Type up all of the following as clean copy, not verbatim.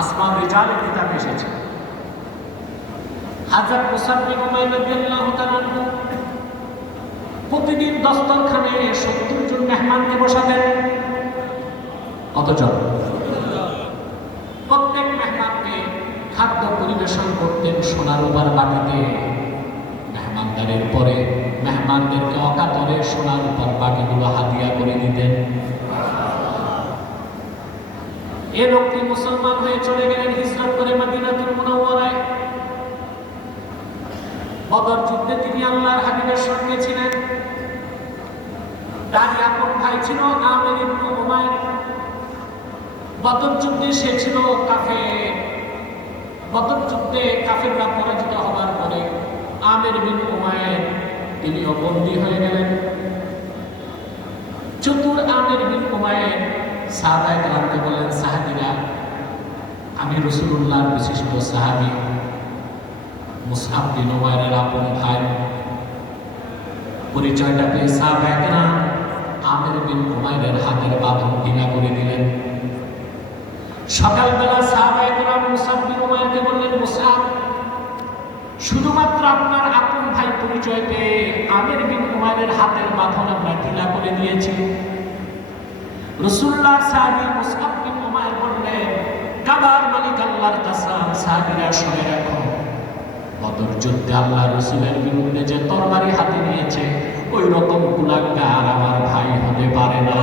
আসমাউ রিজালের কিতাবে এসেছে। হযরত মুসাব বিন উমাইর রাদিয়াল্লাহু তাআলা প্রতিদিন দস্তরখানে 70 জন মেহমানকে বসাতেন। কতজন? প্রত্যেক মেহমানকে খাদ্য পরিবেশন করতেন সোনার রূপার বাটিতে। মেহমানদারের পরে মেহমানদেরকে অকাতরে সোনার রূপার বাটিগুলো হাদিয়া করে দিতেন। এ লোকটি মুসলমান হয়ে চলে গেলেন হিজরত করে মদিনাতুল মুনাওয়ারায়। বদর যুদ্ধে তিনি আল্লাহর হাবিবের সঙ্গে ছিলেন। তার আপন ভাই ছিল আমির ইবনে উমাইর। বদর যুদ্ধে সে ছিল কাফের। বদর যুদ্ধে কাফেররা পরাজিত হওয়ার পরে আমির বিন উমাইর তিনিও বন্দী হয়ে গেলেন। চতুর আমির বিন উমাইর সাহাবায়ে কেরামকে বললেন, সাহাবীরা, আমি রাসূলুল্লাহর বিশিষ্ট সাহাবী মুসআব বিন উমাইরের আপন ভাই। পরিচয়টা পেয়ে সাহাবায়ে কেরাম আমির বিন উমাইরের হাতের বাঁধন ঢিলা করে দিলেন। সকালবেলা সাহাবায়ে কেরাম মুসআব বিন উমাইরকে বললেন, মুসআব, শুধুমাত্র আপনার আপন ভাই পরিচয় পেয়ে আমির বিন উমাইরের হাতের বাঁধন আমরা ঢিলা করে দিয়েছি। রাসূলুল্লাহ সাহাবী মুসআব বিন উমাইর বললেন, কাবার মালিক আল্লাহর কসম, সাহাবীরা শুনে রাখো, বদর যুদ্ধে আল্লাহ রাসূলের বিরুদ্ধে যে তরবারি হাতে নিয়েছে ওই রকম কুলাঙ্গার আমার ভাই হতে পারে না।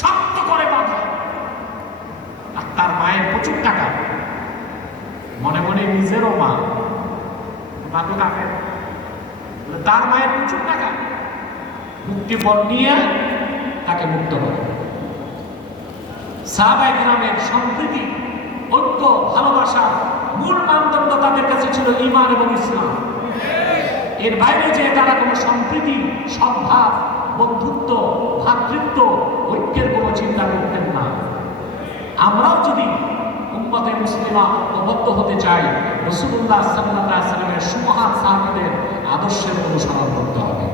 শক্ত করে বাঁধা। আর তার মায়ের প্রচুর টাকা, মনে মনে নিজেরও মা তো কাফের, তার মায়ের প্রচুর টাকা, মুক্তিপণ নিয়ে তাকে মুক্ত করে। সাহাবায়ে কেরামের সম্প্রীতি, ঐক্য, ভালোবাসা মূল মানদণ্ড তাদের কাছে ছিল ঈমান এবং ইসলাম। এর বাইরে যে তারা কোনো সম্প্রীতি, সদ্ভাব, বন্ধুত্ব, ভ্রাতৃত্ব, ঐক্যের কোনো চিন্তা করতেন না। আমরাও যদি উম্মতে মুসলিমা ঐক্যবদ্ধ হতে চাই, রাসূলুল্লাহ সাল্লাল্লাহু আলাইহি ওয়াসাল্লামের সুমহান সাহাবীদের আদর্শের অনুসরণ করতে হবে।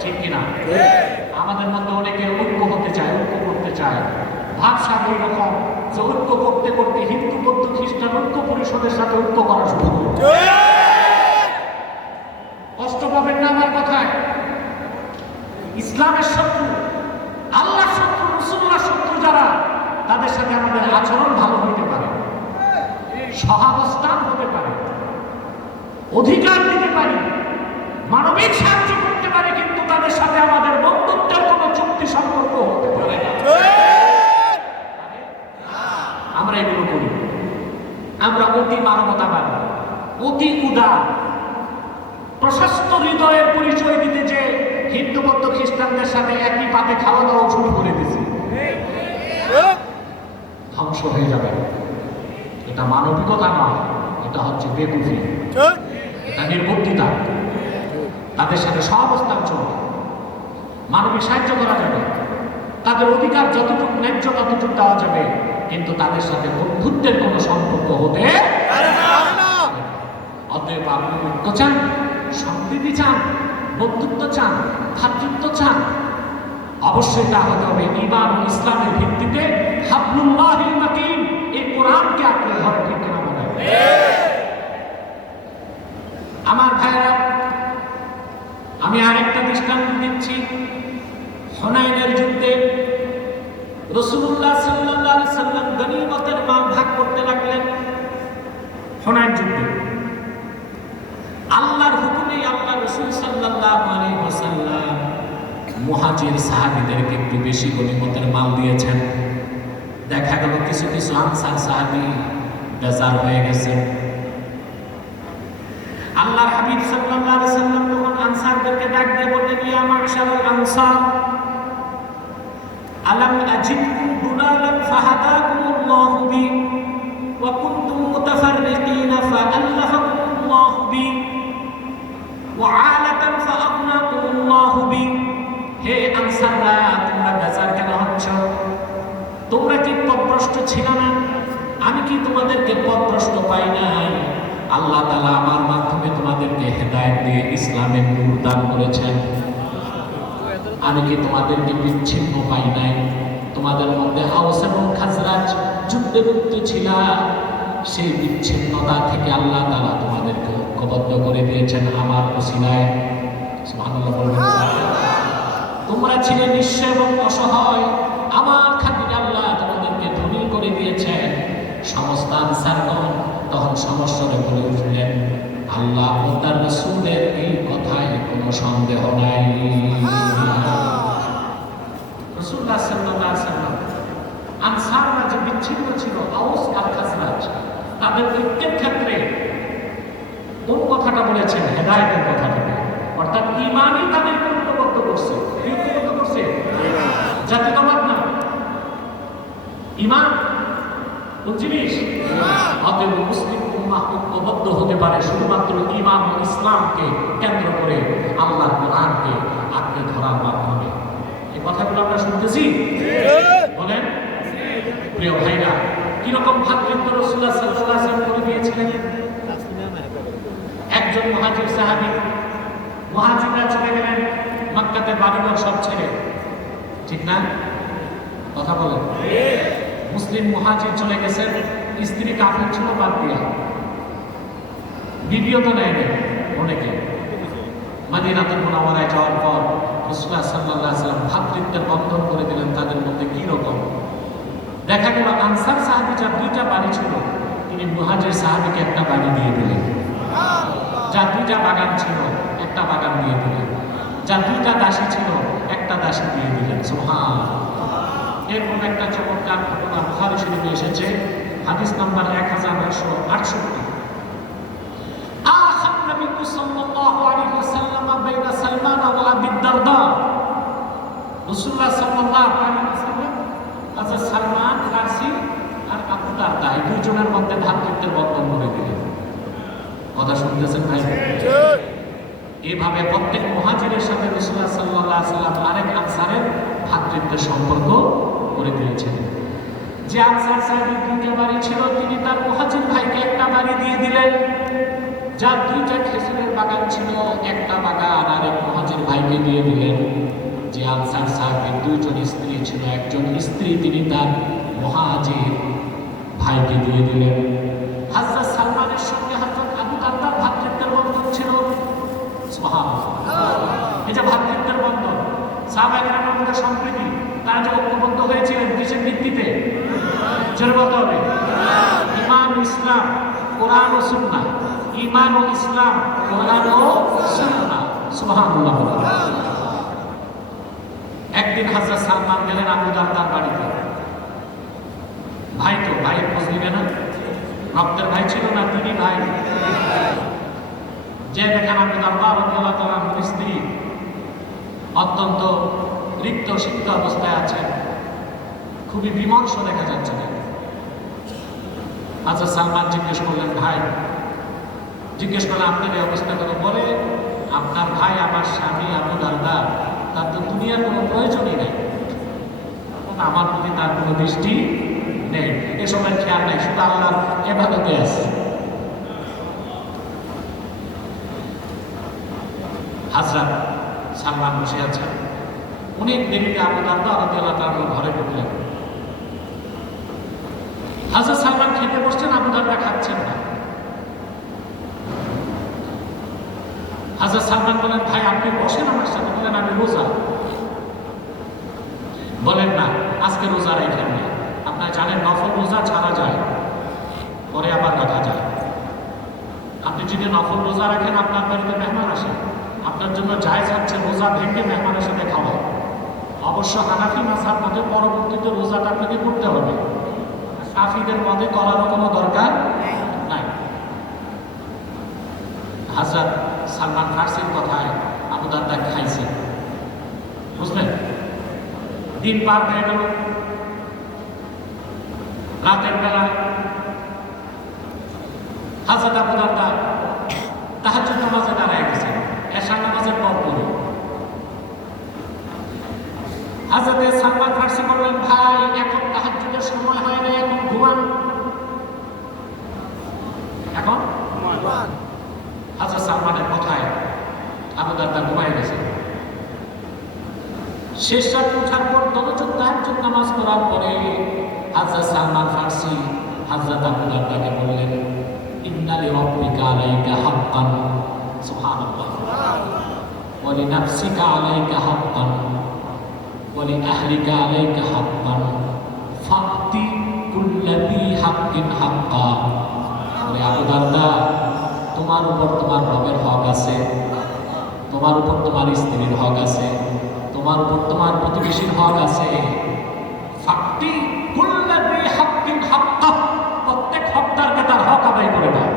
ঠিক কিনা? আমাদের মধ্যে অনেকে ঐক্য হতে চায়, ঐক্য করতে চায়, ভাবসা ওই রকম যে ঐক্য করতে করতে হিন্দু, বৌদ্ধ, খ্রিস্টান ঐক্য পরিষদের সাথে ঐক্য করা শুরু করবে। কষ্ট পাবেন না আমার কথায়। ইসলামের শত্রু, আল্লাহর শত্রু, রাসূলুল্লাহর শত্রু যারা, তাদের সাথে আমাদের আচরণ ভালো হতে পারে, সহাবস্থান হতে পারে, অধিকার দিতে পারি, মানবিক সাহায্য করতে পারে, কিন্তু তাদের সাথে আমাদের বন্ধুত্বের কোনো চুক্তি সম্পর্ক হতে পারে না। আমরা এগুলো করি। আমরা অতি মানবতাবাদী, অতি উদার, প্রশস্ত হৃদয়ের পরিচয় দিতে যে হিন্দু, বৌদ্ধ, খ্রিস্টানদের সাথে একই পাতে খাওয়া দাওয়া শুরু করে দিয়েছি। ধ্বংস হয়ে যাবে। এটা মানবিকতা নয়, এটা হচ্ছে বেকুফি, এটা নির্বুদ্ধিতা। তাদের সাথে সহাবস্থান চলবে, মানবিক সাহায্য করা যাবে, তাদের অধিকার যতটুকু ন্যায্য ততটুকু দেওয়া যাবে, কিন্তু তাদের সাথে বন্ধুত্বের কোনো সম্পর্ক হতে পারে না। অতএব আপনি ঐক্য চান, সম্প্রীতি চান, বন্ধুত্ব চান, ভ্রাতৃত্ব চান, অবশ্যই তা হতে হবে ঈমান ও ইসলামের ভিত্তিতে। হাবলুল্লাহিল মাতিন, এই কোরআনকে আপনি ধরে, ঠিক কিনা বলেন? আমার ভাইরা, আমি আরেকটা দৃষ্টান্ত দিচ্ছি। হুনাইনের যুদ্ধে রাসূলুল্লাহ সাল্লাল্লাহু আলাইহি ওয়াসাল্লাম গনিমতের মাল ভাগ করতে লাগলেন। হুনাইন যুদ্ধে আল্লাহর হুকুমে আল্লাহ রাসূল সাল্লাল্লাহু আলাইহি ওয়াসাল্লাম মুহাজির সাহাবীদেরকে একটু বেশি গনিমতের মাল দিয়েছেন। দেখা গেল কিছু কিছু আনসার সাহাবী বেজার হয়ে গেছে। আল্লাহর হাবিব সাল্লাল্লাহু আলাইহি ওয়াসাল্লাম তখন আনসারদেরকে ডাক দিয়ে বললেন, ইয়া মা'শারাল আনসার, আলাম আজিদকুম দুলালান ফাহাদাকুমুল্লাহু বি ওয়া কুনতুম মুতাফাররিকিনা ফাআল্লাফাকুমুল্লাহু বি ওয়া আলাতান ফাআগনাকুমুল্লাহু বি। হে আনসাররা, তোমরা বেজার কেন হচ্ছ? তোমরা কি পথভ্রষ্ট ছিল না? আমি কি তোমাদেরকে পথভ্রষ্ট পাই নাই? আল্লাহ তাআলা আমার মাধ্যমে তোমাদেরকে হেদায়েত দিয়ে ইসলামের নূর দান করেছেন। আমি কি তোমাদেরকে বিচ্ছিন্ন পাই নাই? তোমাদের মধ্যে আউস এবং খাজরাজ যুদ্ধে লিপ্ত ছিল, সেই বিচ্ছিন্নতা থেকে আল্লাহ তাআলা তোমাদেরকে ঐক্যবদ্ধ করে দিয়েছেন আমার ওসিলায়। সুবহানাল্লাহ বলবেন। তোমরা ছিলে নিঃস্ব এবং অসহায়, আমার খাতিরে আল্লাহ তোমাদেরকে ধনী করে দিয়েছেন। সমস্ত আনসারগণ তখন সমস্যায় বলে উঠলেন, আল্লাহ ও তার রাসূলের এই কথায় কোনো সন্দেহ নাই। রাসূলুল্লাহ সাল্লাল্লাহু আলাইহি ওয়াসাল্লাম আনসাররা যে বিচ্ছিন্ন ছিল, আউস আর খাজরাজ, তাদের ঐক্যের ক্ষেত্রে কোন কথাটা বলেছেন? হেদায়েতের কথাটা, অর্থাৎ ঈমানই তাদেরকে ঐক্যবদ্ধ করছে। ঐক্যবদ্ধ করছে জাতীয়তাবাদ না, ঈমান। কোন জিনিস? অতএব মুসলিম উম্মাহ ঐক্যবদ্ধ হতে পারে শুধুমাত্র ঈমান ও ইসলামকে কেন্দ্র করে, আল্লাহর কোরআনকে আঁকড়ে ধরার মাধ্যমে। এই কথাগুলো আমরা শুনতেছি, বলেন প্রিয় ভাইরা। কিরকম ভাতৃত্ব রাসূলুল্লাহ সাল্লাল্লাহু আলাইহি ওয়াসাল্লাম করে দিয়েছিলেন? একজন মুহাজির সাহাবী, মুহাজিররা চলে গেলেন মক্কাতে বাড়িঘর সব ছেড়ে, ঠিক না? কথা বলেন। মুসলিম মুহাজির চলে গেছেন, স্ত্রী কাফের ছিল বাদ দিয়া, বিবিও তো নেয় নেই অনেকে। মদিনাতুল মুনাওয়ারায় যাওয়ার পর রাসূলুল্লাহ সাল্লাল্লাহু আলাইহি ওয়াসাল্লাম ভাতৃত্বের বন্ধন করে দিলেন তাদের মধ্যে। কি রকম? দেখা গেল আনসার সাহাবী যার দুইটা বাড়ি ছিল, তিনি মুহাজির সাহাবীকে একটা বাড়ি দিয়ে দিলেন। যার দুইটা বাগান ছিল, একটা বাগান দিয়ে দিলেন। যার দুইটা দাসী ছিল, একটা দাসী দিয়ে দিলেন। সুবহানাল্লাহ। এরকম একটা চমৎকার ঘটনা বুখারী শরীফে এসেছে, হাদিস নাম্বার 1968। আখান নবী সাল্লাল্লাহু আলাইহি ওয়াসাল্লাম বাইনা সালমান ওয়া আবি দারদা। রাসূলুল্লাহ সাল্লাল্লাহু আলাইহি ওয়াসাল্লাম হযরত সালমান ফারসি আর আবু দারদা, এই দুইজনের মধ্যে ভ্রাতৃত্বের বন্ধন করে দিলেন। কথা শুনতেছেন ভাই? এইভাবে প্রত্যেক মুহাজিরের সাথে রাসূলুল্লাহ সাল্লাল্লাহু আলাইহি ওয়াসাল্লাম আরেক আনসারের ভ্রাতৃত্বের সম্পর্ক করে দিয়েছেন। যে আনসার সাহাবীর দুইটা বাড়ি ছিল, তিনি তার মুহাজির ভাইকে একটা বাড়ি দিয়ে দিলেন। যার দুইটা খেজুরের বাগান ছিল, একটা বাগান আরেক মুহাজির ভাইকে দিয়ে দিলেন। যে আনসার সাহাবীর দুইজন স্ত্রী ছিল, একজন স্ত্রী তিনি তার মুহাজির ভাইকে দিয়ে দিলেন। হযরত সালমানের সঙ্গে হযরত আবু দারদার ভ্রাতৃত্বের বন্ধন ছিল। সুবহানাল্লাহ। এটা ভ্রাতৃত্বের বন্ধন, সাহাবায়ে কেরামের মধ্যে সম্প্রীতি। তারা যে ঐক্যবদ্ধ হয়েছিলেন কিসের ভিত্তিতে? জোরে বলতে হবে, ঈমান ও ইসলাম, কোরআন ও সুন্নাহ। ঈমান ও ইসলাম, কোরআন ও সুন্নাহ। সুবহানাল্লাহ। একদিন হযরত সালমান গেলেন আবু দারদার বাড়িতে। ভাই তো, ভাইয়ের খোঁজ নিবে না? রক্তের ভাই ছিল না, তিনি ভাই। যে দেখেন আবু দারদা রাদিয়াল্লাহু তাআলা আনহুর স্ত্রী অত্যন্ত রিক্ত সিক্ত অবস্থায় আছেন, খুবই বিমর্ষ দেখা যাচ্ছে না। আচ্ছা, সালমান জিজ্ঞেস করলেন, ভাই জিজ্ঞেস করলেন আপনার এই অবস্থা কেন? বলে, আপনার ভাই আমার স্বামী আবু দারদা, তার তো দুনিয়ার কোনো প্রয়োজনই নেই, আমার প্রতি তার কোনো দৃষ্টি নেই, এসবের খেয়াল নাই, শুধু আল্লাহর ইবাদতে আছে। হযরত সালমান বসে আছেন, অনেক দেরিতে আবু দারদা রাদিয়াল্লাহু তাআলা ঘরে ঢুকলেন। হযরত সালমান খেতে বসছেন, আবু দারদা খাচ্ছেন না। হযরত সালমান বলেন, ভাই আপনি বসেন আমার সাথে। বলেন, আমি রোজা। বলেন, না আজকে রোজা রাখেন না। আপনারা জানেন নফল রোজা ছাড়া যায়, পরে আবার রাখা যায়। আপনি যদি নফল রোজা রাখেন, আপনার বাড়িতে মেহমান আসে, আপনার জন্য জায়েজ হচ্ছে রোজা ভেঙে মেহমানের সাথে খাওয়া। অবশ্য হানাফি মাযহাব মতে পরবর্তীতে রোজাটা আপনাকে করতে হবে, শাফিদের মতে করারও কোনো দরকার নাই। হযরত সালমান ফারসির কথায় আবু দারদা খাইছে, বুঝলেন? দিন পার হয়ে গেল। রাতের বেলা হযরত আবু দারদা তাহাজ্জুদ নামাজে দাঁড়ায় গেছেন, এশা নামাজের পর পরে। হযরত সালমান ফারসি বললেন, ভাই এখন তাহাজ্জুদের সময় হয় না, এখন ঘুমান। এখন ঘুমান। হযরত সালমানের কথায় আবু দারদা ঘুমায় গেছে। শেষ রাত উঠার পর দরজত তাহাজ্জুদ নামাজ পড়ার পরে হযরত সালমান ফারসি হযরত আবু দারদাকে বললেন, ইন্না লিরাব্বিকা আলাইকা হাক্কান, সুবহানাল্লাহ, ওয়া লিনাফসিকা আলাইকা হাক্কান, ওয়া লিআহলিকা আলাইকা হাক্কান, ফাতি কুল্লাযী হাক্কিন হাক্কা। বলে আবু দারদা, তোমার উপর তোমার রবের হক আছে, তোমার উপর তোমার স্ত্রীর হক আছে, তোমার উপর তোমার প্রতিবেশীর হক আছে। ফাতি কুল্লাযী হাক্কিন হাক্কা, প্রত্যেক হকদারকে তার হক আদায় করে দাও।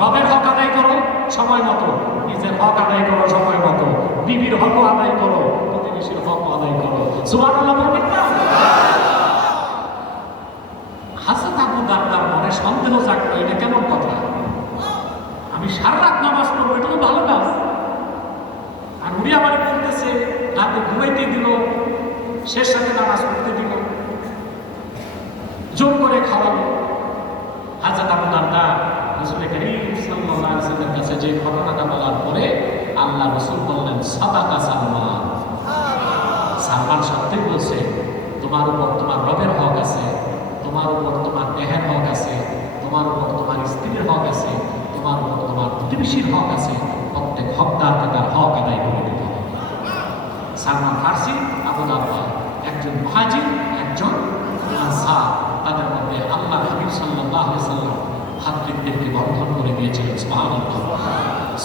রবের হক আদায় করো সময় মতো, নিজের হক আদায় করো সময় মতো, বিবির হকও আদায় করো, প্রতিবেশীর হকও আদায় করো। সুবহানাল্লাহ বলবেন না? হযরত আবু দারদার মনে সন্দেহ জাগলো, এটা কেমন কথা? আমি সারা রাত নামাজ পড়বো, এটা তো ভালো কাজ, আর উনি আমার বলতেছে রাতে ঘুমাইতে দিল, শেষ রাতে নামাজ পড়তে দিল, জোর করে খাওয়ালো। হযরত আবু দারদা রাসূল করিম সাল্লাল্লাহু আলাইহি ওয়াসাল্লামের কাছে যে ঘটনাটা বলার পরে আল্লাহ রাসূল বললেন, সাদাকা সালমান, সালমান সত্যি বলছে, তোমার উপর তোমার রবের হক আছে, তোমার উপর তোমার দেহের হক আছে, তোমার উপর তোমার স্ত্রীর হক আছে, তোমার উপর তোমার প্রতিবেশীর হক আছে। প্রত্যেক হকদারকে তার হক আদায় করে দিতে হবে। সালমান ফারসি, আবু দারদা, একজন মুহাজির, একজন আনসার, তাদের মধ্যে আল্লাহ হাবিব সাল্লাল্লাহু আলাইহি ওয়াসাল্লাম ভাতৃত্বকে বন্ধন করে দিয়েছিলেন। সুবহানাল্লাহ।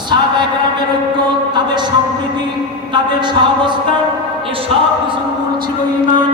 সাহাবায়ে কেরামের ঐক্য, তাদের সম্প্রীতি, তাদের সহাবস্থান, এ সব কিছুর মূল ছিল ঈমান।